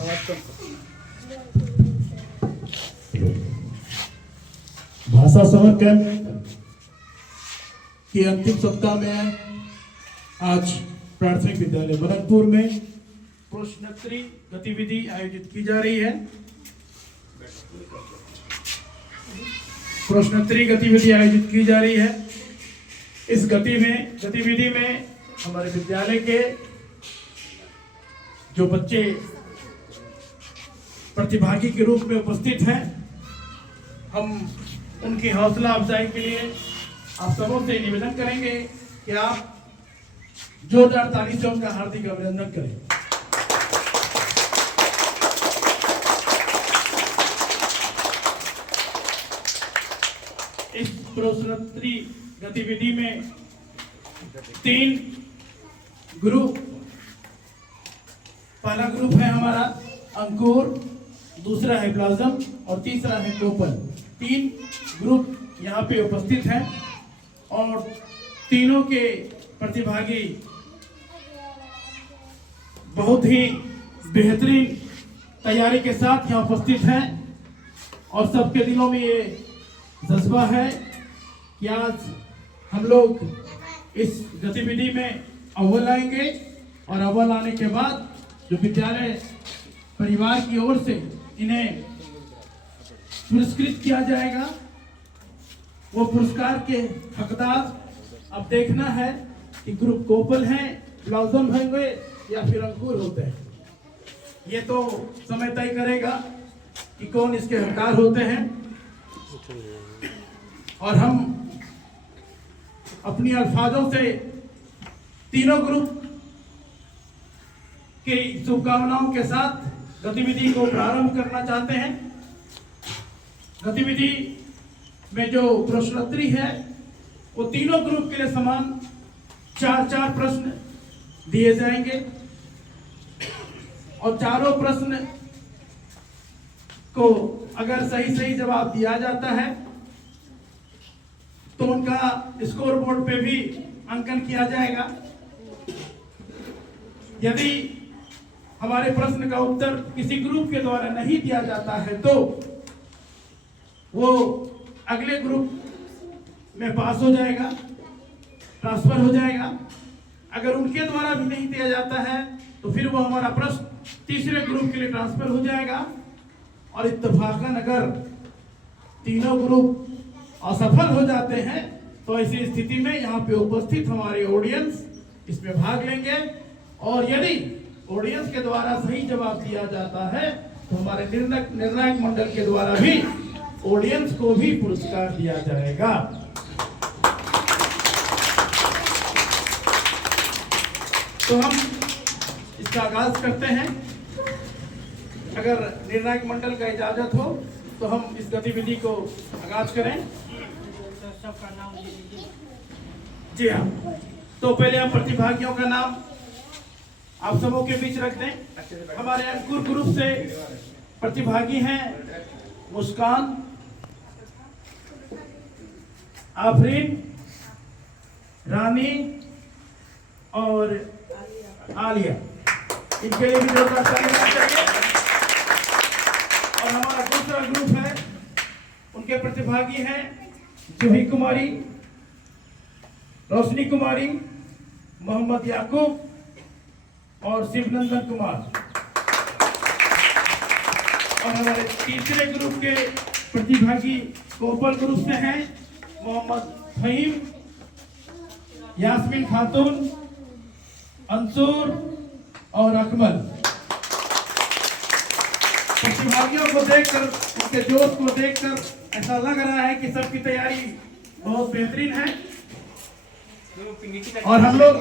भाषा summer camp के अंतिम सप्ताह में आज प्राथमिक विद्यालय भरतपुर में प्रश्नोत्तरी गतिविधि आयोजित की जा रही है। प्रश्नोत्तरी गतिविधि आयोजित की जा रही है। इस गतिविधि में हमारे विद्यालय के जो बच्चे प्रतिभागी के रूप में उपस्थित हैं, हम उनकी हौसला अफजाई के लिए आप सबों से निवेदन करेंगे कि आप जोरदार ताली से उनका हार्दिक अभिनंदन करें। इस प्रश्नोत्तरी गतिविधि में 3 ग्रुप, पहला ग्रुप है हमारा अंकुर, दूसरा है ब्लॉसम और तीसरा है कोपल। 3 ग्रुप यहाँ पे उपस्थित हैं और तीनों के प्रतिभागी बहुत ही बेहतरीन तैयारी के साथ यहाँ उपस्थित हैं और सबके दिलों में ये जज्बा है कि आज हम लोग इस गतिविधि में अव्वल आएंगे और अव्वल आने के बाद जो विद्यालय परिवार की ओर से इन्हें पुरस्कृत किया जाएगा, वो पुरस्कार के हकदार अब देखना है कि ग्रुप कोपल हैं, ब्लॉसम होंगे या फिर अंकुर होते हैं। ये तो समय तय करेगा कि कौन इसके हकदार होते हैं और हम अपनी अल्फाजों से तीनों ग्रुप की शुभकामनाओं के साथ गतिविधि को प्रारंभ करना चाहते हैं। गतिविधि में जो प्रश्नोत्तरी है वो तीनों ग्रुप के लिए समान 4 प्रश्न दिए जाएंगे और चारों प्रश्न को अगर सही जवाब दिया जाता है तो उनका स्कोर बोर्ड पे भी अंकन किया जाएगा। यदि हमारे प्रश्न का उत्तर किसी ग्रुप के द्वारा नहीं दिया जाता है तो वो अगले ग्रुप में पास हो जाएगा, ट्रांसफर हो जाएगा। अगर उनके द्वारा भी नहीं दिया जाता है तो फिर वो हमारा प्रश्न तीसरे ग्रुप के लिए ट्रांसफर हो जाएगा और इत्तेफाकन अगर तीनों ग्रुप असफल हो जाते हैं तो ऐसी स्थिति में यहाँ पे उपस्थित हमारे ऑडियंस इसमें भाग लेंगे और यदि ऑडियंस के द्वारा सही जवाब दिया जाता है तो हमारे निर्णायक मंडल के द्वारा भी ऑडियंस को भी पुरस्कार दिया जाएगा। तो हम इसका आगाज करते हैं। अगर निर्णायक मंडल का इजाजत हो तो हम इस गतिविधि को आगाज करें। सबका नाम ले लीजिए। जी हाँ, तो पहले हम प्रतिभागियों का नाम आप सबों के बीच रख दें। हमारे अंकुर ग्रुप से प्रतिभागी हैं मुस्कान, आफरीन, रानी और आलिया। इनके लिए भी जोरदार तालियां चाहिए। और हमारा दूसरा ग्रुप है, उनके प्रतिभागी हैं जूही कुमारी, रोशनी कुमारी, मोहम्मद याकूब और शिवनंदन कुमार। और हमारे तीसरे ग्रुप के प्रतिभागी कोपल ग्रुप से हैं मोहम्मद फहीम, यास्मीन खातून, अंसूर और अकमल। प्रतिभागियों को देखकर, उनके जोश को देखकर ऐसा लग रहा है कि सबकी तैयारी बहुत बेहतरीन है और हम लोग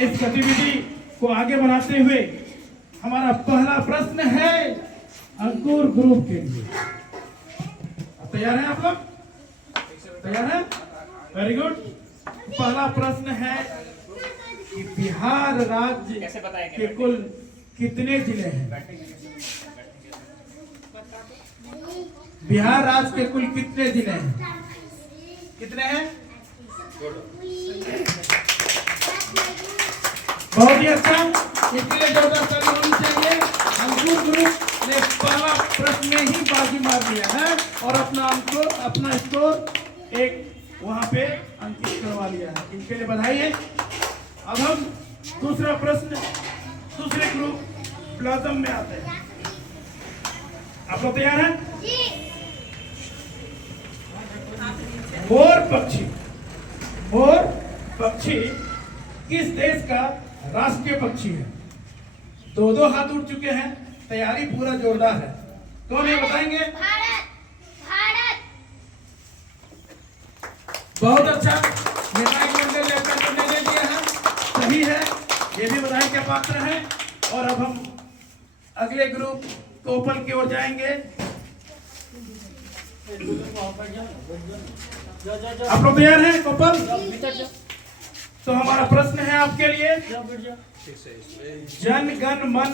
इस गतिविधि को आगे बढ़ाते हुए हमारा पहला प्रश्न है अंकुर ग्रुप के लिए। तैयार हैं आप लोग? तैयार हैं? Very good. पहला प्रश्न है कि बिहार राज्य के कुल कितने जिले हैं? बिहार राज्य के कुल कितने जिले हैं? कितने हैं? बहुत ही अच्छा, इसके लिए जोरदार ताली होनी चाहिए। हम अंकुर ग्रुप ने पहला प्रश्न में ही बाजी मार लिया है और अपना स्कोर एक वहां पे अंकित करवा लिया है। इनके लिए बधाई है। अब हम दूसरा प्रश्न दूसरे ग्रुप ब्लॉसम में आते हैं। आप लोग तैयार हैं? मोर पक्षी किस देश का राष्ट्रीय पक्षी है? दो हाथ उठ चुके हैं, तैयारी पूरा जोरदार है। कौन है बताएंगे? भारत। बहुत अच्छा, निर्णायक मंडल ने अपना निर्णय दिया है, सही है, ये भी बधाई के पात्र हैं। और अब हम अगले ग्रुप कोपल की ओर जाएंगे। आप लोग तैयार हैं कोपल? तो हमारा प्रश्न है आपके लिए, जन गण मन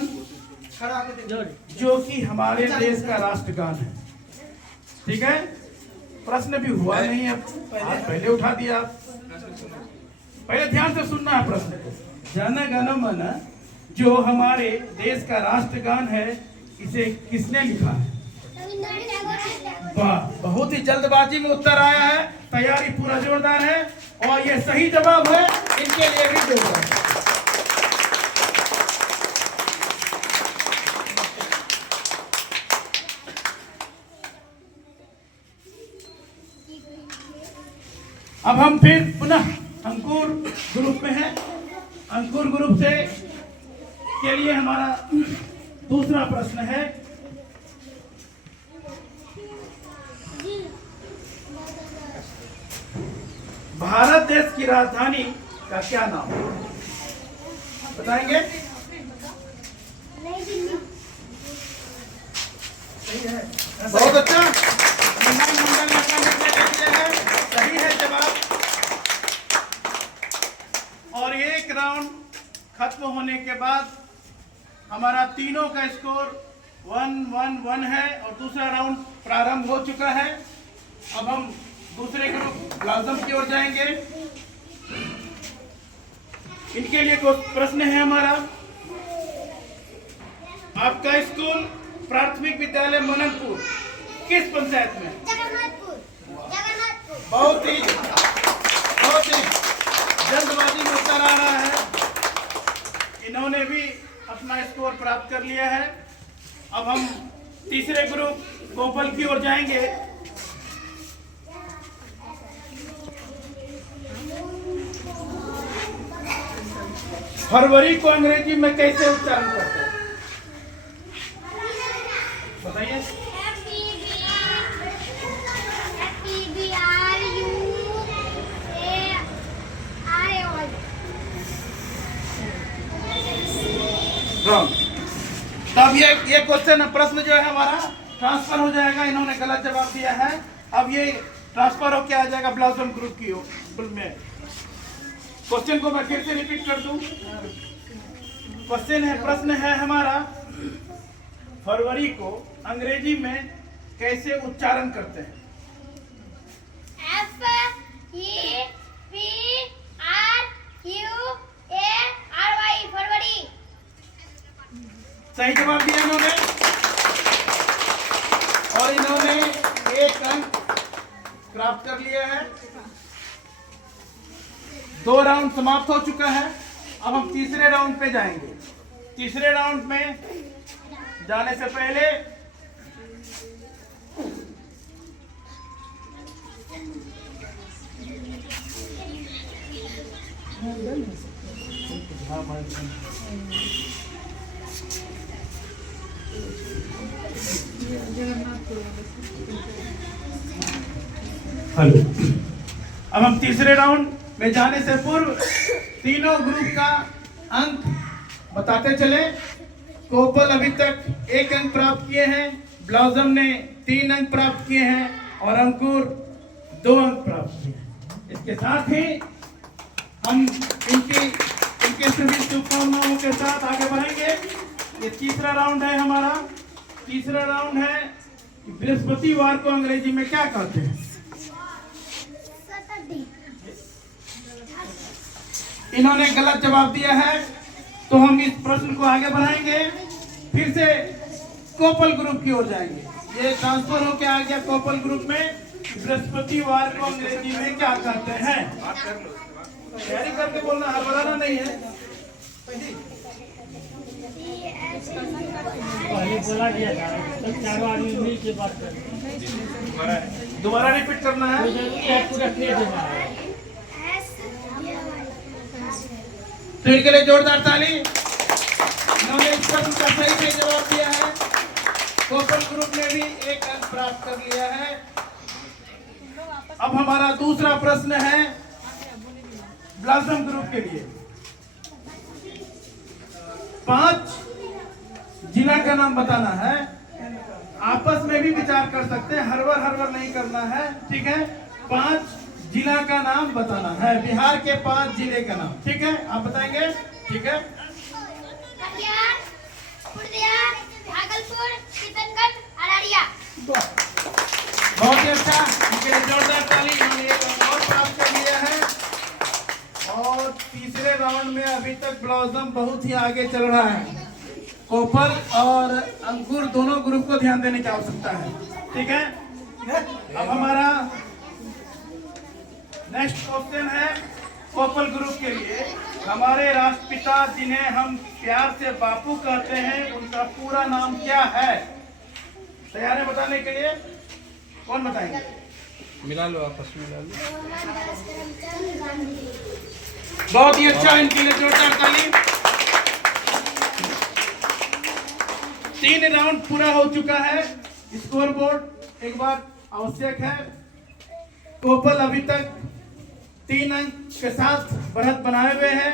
जो कि हमारे देश का राष्ट्रगान है। ठीक है, प्रश्न भी हुआ नहीं, अब हाथ पहले उठा दिया। पहले ध्यान से सुनना है प्रश्न को। जन गण मन जो हमारे देश का राष्ट्रगान है, इसे किसने लिखा है? वाह, बहुत ही जल्दबाजी में उत्तर आया है, तैयारी पूरा जोरदार है और ये सही जवाब है। इनके लिए भी जोरदार है। अब हम फिर पुनः अंकुर ग्रुप में हैं। अंकुर ग्रुप से के लिए हमारा दूसरा प्रश्न है, भारत देश की राजधानी का क्या नाम है? बताएंगे? बहुत अच्छा, निर्णायक मंडल ने अपना निर्णय ले लिया है, सही है जवाब। और एक राउंड खत्म होने के बाद हमारा तीनों का स्कोर 1-1-1 है और दूसरा राउंड प्रारंभ हो चुका है। अब हम दूसरे ग्रुप ब्लॉसम की ओर जाएंगे। इनके लिए प्रश्न है हमारा, आपका स्कूल प्राथमिक विद्यालय मननपुर किस पंचायत में? जगन्नाथपुर। बहुत ही जल्दबाजी में उत्तर आ रहा है। इन्होंने भी अपना स्कोर प्राप्त कर लिया है। अब हम तीसरे ग्रुप कोपल की ओर जाएंगे। फरवरी को अंग्रेजी में कैसे उच्चारण करते हैं? बताइए। तब ये क्वेश्चन प्रश्न जो है हमारा ट्रांसफर हो जाएगा। इन्होंने गलत जवाब दिया है। अब ये ट्रांसफर होके आ जाएगा ब्लॉसम ग्रुप की ओर में। क्वेश्चन को मैं फिर से रिपीट कर दूं। क्वेश्चन है, प्रश्न है हमारा, फरवरी को अंग्रेजी में कैसे उच्चारण करते हैं? FEBRUARY फरवरी। सही जवाब दिया इन्होंने और इन्होंने 1 अंक प्राप्त कर लिया है। 2 राउंड समाप्त हो चुका है। अब हम तीसरे राउंड पे जाएंगे। तीसरे राउंड में जाने से पहले हेलो, अब हम तीसरे राउंड में जाने से पूर्व तीनों ग्रुप का अंक बताते चले। कोपल अभी तक 1 अंक प्राप्त किए हैं, ब्लॉसम ने 3 अंक प्राप्त किए हैं और अंकुर 2 अंक प्राप्त किए हैं। इसके साथ ही हम इनके सभी शुभकामनाओं के साथ आगे बढ़ेंगे। ये तीसरा राउंड है हमारा। तीसरा राउंड है, बृहस्पतिवार को अंग्रेजी में क्या कहते हैं? इन्होंने गलत जवाब दिया है, तो हम इस प्रश्न को आगे बढ़ाएंगे। फिर से कोपल ग्रुप की ओर जाएंगे। ये ट्रांसफर होके आ गया कोपल ग्रुप में। बृहस्पतिवार को अंग्रेजी में क्या कहते हैं? तैयारी करके बोलना, हड़बड़ाना नहीं है। पहले बोला गया था, तब चारों आदमी मिल के बात करें। दोबारा रिपीट करना है। पूरा क्लियर देना है। तो इनके लिए जोरदार ताली। इन्होंने इस प्रश्न का सही से जवाब दिया है। कोपल ग्रुप ने भी 1 अंक प्राप्त कर लिया है। अब हमारा दूसरा प्रश्न है ब्लॉसम ग्रुप के लिए। 5 जिला का नाम बताना है। आपस में भी विचार कर सकते हैं, हरवर नहीं करना है, ठीक है। 5 जिला का नाम बताना है, बिहार के 5 जिले का नाम, ठीक है। आप बताएंगे, ठीक है। कटिहार, पूर्णिया, भागलपुर, किशनगंज, अररिया। बहुत ही अच्छा, इनके लिए जोरदार ताली। इन्होंने 1 अंक और प्राप्त कर लिया है। और तीसरे राउंड में अभी तक ब्लॉसम बहुत ही आगे चल रहा है। कोपल और अंकुर दोनों ग्रुप को ध्यान देने की आवश्यकता है, ठीक है। अब हमारा नेक्स्ट क्वेश्चन है कोपल ग्रुप के लिए। हमारे राष्ट्रपिता जिन्हें हम प्यार से बापू कहते हैं, उनका पूरा नाम क्या है? तैयार है बताने के लिए? कौन बताएंगे? मिला लो, आपस में मिला लो। बहुत ही अच्छा, इनके लिए जोरदार ताली। 3 राउंड पूरा हो चुका है। स्कोर बोर्ड एक बार आवश्यक है। कोपल अभी तक 3 अंक के साथ बढ़त बनाए हुए हैं।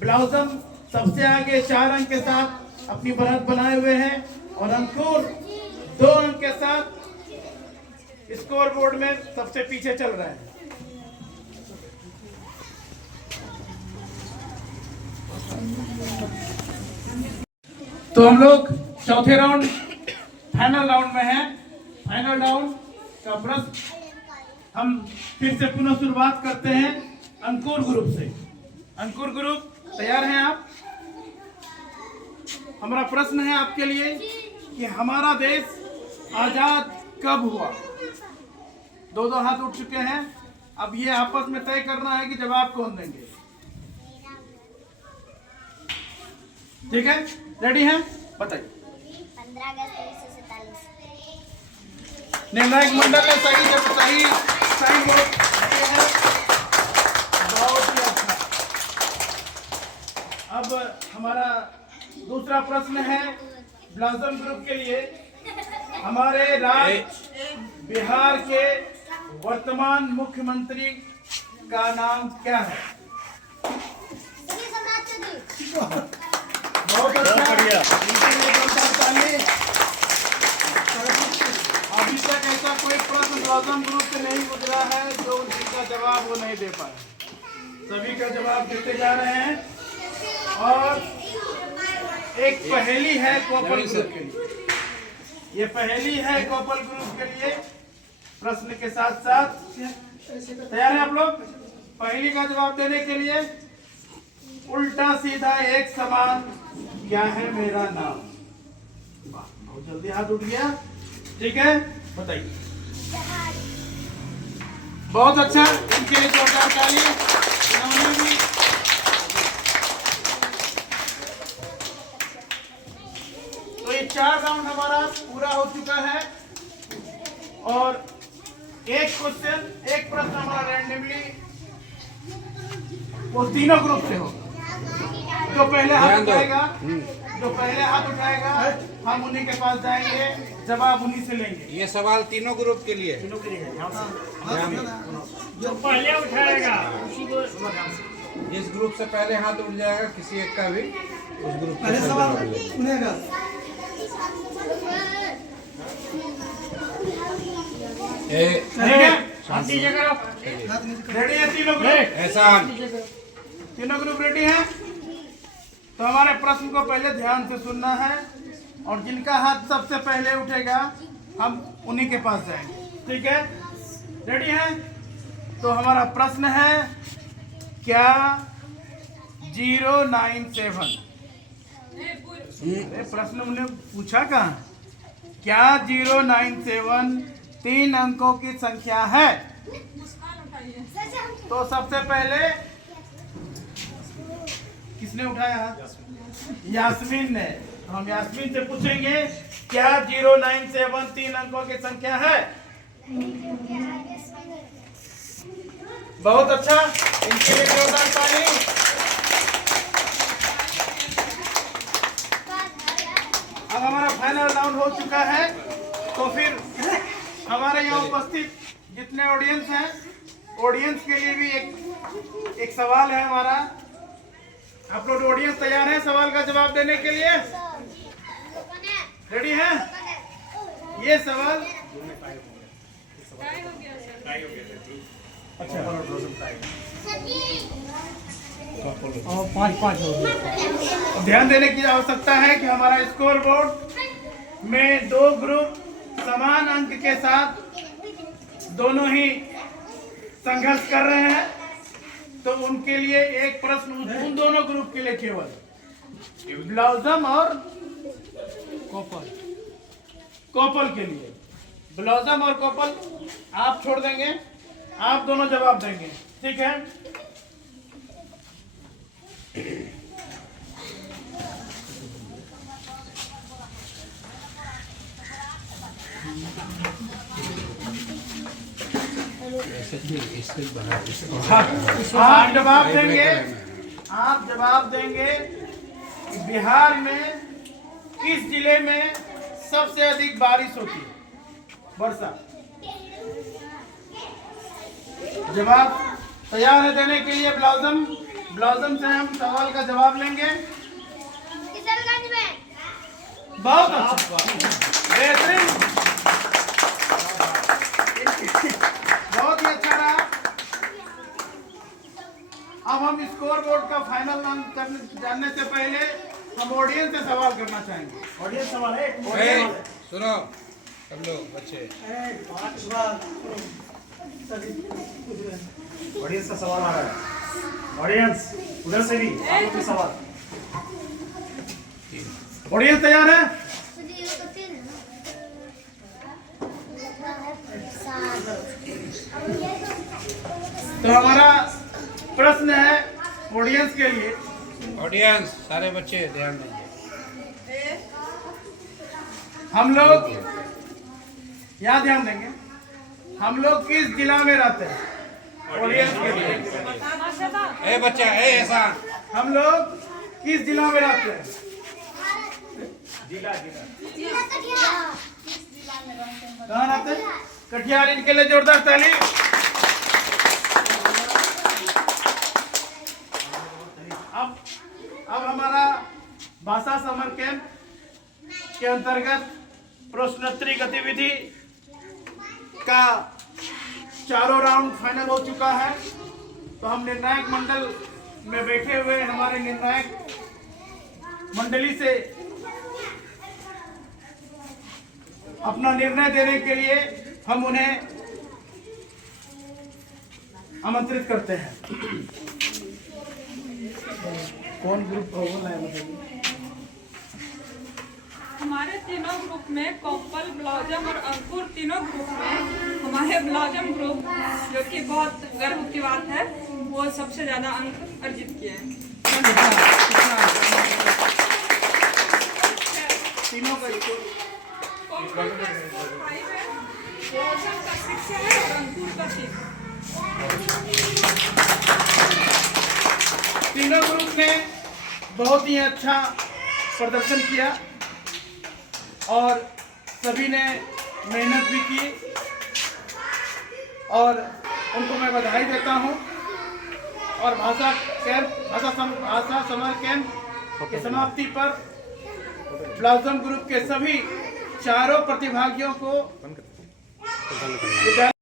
ब्लॉसम सबसे आगे 4 अंक के साथ अपनी बढ़त बनाए हुए हैं। और अंकुर 2 अंक के साथ स्कोर बोर्ड में सबसे पीछे चल रहा है। तो हम लोग चौथे राउंड, फाइनल राउंड में हैं। फाइनल राउंड का प्रश्न हम फिर से पुनः शुरुआत करते हैं अंकुर ग्रुप से। अंकुर ग्रुप, तैयार हैं आप? हमारा प्रश्न है आपके लिए कि हमारा देश आजाद कब हुआ? 2 हाथ उठ चुके हैं। अब ये आपस में तय करना है कि जवाब कौन देंगे, ठीक है। रेडी हैं? बताइए। 15 अगस्त 1947। निर्णायक मंडल ने सही वोट दिए हैं। बहुत ही अच्छा। अब हमारा दूसरा प्रश्न है ब्लॉसम ग्रुप के लिए। हमारे राज्य बिहार के वर्तमान मुख्यमंत्री का नाम क्या है? बहुत बढ़िया। अभी तक ऐसा कोई प्रश्न ब्लॉसम ग्रुप से नहीं गुजरा है जो जिसका जवाब वो नहीं दे पाए। सभी का जवाब देते जा रहे हैं। और एक पहेली है कोपल ग्रुप के लिए। ये पहेली है कोपल ग्रुप के लिए। प्रश्न के साथ साथ तैयार है आप लोग? पहेली का जवाब देने के लिए उल्टा सीधा एक समान क्या है मेरा नाम? वाह, बहुत जल्दी हाथ उठ गया, ठीक है। बताइए। बहुत अच्छा, इनके लिए जोरदार ताली। इन्होंने भी तो ये 4 राउंड हमारा पूरा हो चुका है। और एक प्रश्न हमारा रैंडमली वो तीनों ग्रुप से हो। जो पहले हाथ उठाएगा हम उन्हीं के पास जाएंगे, जवाब उन्हीं से लेंगे। ये सवाल तीनों ग्रुप के लिए। जो पहले उठाएगा उसी को जिस ग्रुप से पहले हाथ उठ जाएगा किसी एक का भी, उस ग्रुप पहले सवाल सुनेगा। शांति जगह रेडी है तीनों ग्रुप? ऐसा तीनों ग्रुप रेडी हैं? तो हमारे प्रश्न को पहले ध्यान से सुनना है और जिनका हाथ सबसे पहले उठेगा हम उन्हीं के पास जाएंगे, ठीक है। रेडी हैं? तो हमारा प्रश्न है क्या 097 प्रश्न हमने पूछा कहाँ? क्या 097 3 अंकों की संख्या है? तो सबसे पहले किसने उठाया हाथ? यास्मीन ने। हम यास्मीन से पूछेंगे क्या 097 3 अंकों की संख्या है? बहुत अच्छा, इनके लिए जोरदार ताली। अब हमारा फाइनल राउंड हो चुका है, तो फिर हमारे यहाँ उपस्थित जितने ऑडियंस हैं, ऑडियंस के लिए भी एक सवाल है हमारा। आप लोग ऑडियंस तैयार हैं सवाल का जवाब देने के लिए? रेडी हैं? ये सवाल और 5-5 हो गए। ध्यान देने की आवश्यकता है कि हमारा स्कोर बोर्ड में 2 ग्रुप समान अंक के साथ दोनों ही संघर्ष कर रहे हैं, तो उनके लिए एक प्रश्न उन दोनों ग्रुप के लिए केवल ब्लाउजम और कोपल के लिए। ब्लाउजम और कोपल आप छोड़ देंगे, आप दोनों जवाब देंगे, ठीक है? आप जवाब देंगे कि बिहार में किस जिले में सबसे अधिक बारिश होती है? वर्षा। जवाब तैयार है देने के लिए? ब्लाउजम से हम सवाल का जवाब लेंगे। किशनगंज में। बहुत अच्छा, बेहतरीन, बहुत ही अच्छा रहा। अब हम स्कोर बोर्ड का फाइनल अंक जानने से पहले हम ऑडियंस से सवाल करना चाहेंगे। ऑडियंस सवाल है? सुनो सब लोग बच्चे। ऑडियंस का सवाल आ रहा है। ऑडियंस उधर से भी आप लोग के सवाल। ऑडियंस तैयार है? तो हमारा प्रश्न है ऑडियंस के लिए। ऑडियंस सारे बच्चे ध्यान दीजिए। हम लोग यहाँ ध्यान देंगे, हम लोग किस जिला में रहते हैं? ऑडियंस के लिए। ए बच्चा, ए एहसान, हम लोग किस जिला में रहते हैं? कहाँ रहते हैं? कटिहार। इनके लिए जोरदार ताली। अब हमारा भाषा समर कैंप के अंतर्गत प्रश्नोत्तरी गतिविधि का चारों राउंड फाइनल हो चुका है। तो हम निर्णायक मंडल में बैठे हुए हमारे निर्णायक मंडली से अपना निर्णय देने के लिए हम उन्हें आमंत्रित करते हैं। कौन ग्रुप बोलना है बताइए? हमारे तीनों ग्रुप में कोपल, ब्लाउजम और अंकुर, तीनों ग्रुप में हमारे ब्लाउजम ग्रुप, जो कि बहुत गर्व की बात है, वो सबसे ज्यादा अंक अर्जित किए हैं। तीनों का कोपल का 5 है, ब्लाउजम का 6 है और अंकुर का 6 है। तीनों ग्रुप ने बहुत ही अच्छा प्रदर्शन किया और सभी ने मेहनत भी की और उनको मैं बधाई देता हूं। और भाषा समर कैंप की समाप्ति पर ब्लाउजम ग्रुप के सभी चारों प्रतिभागियों को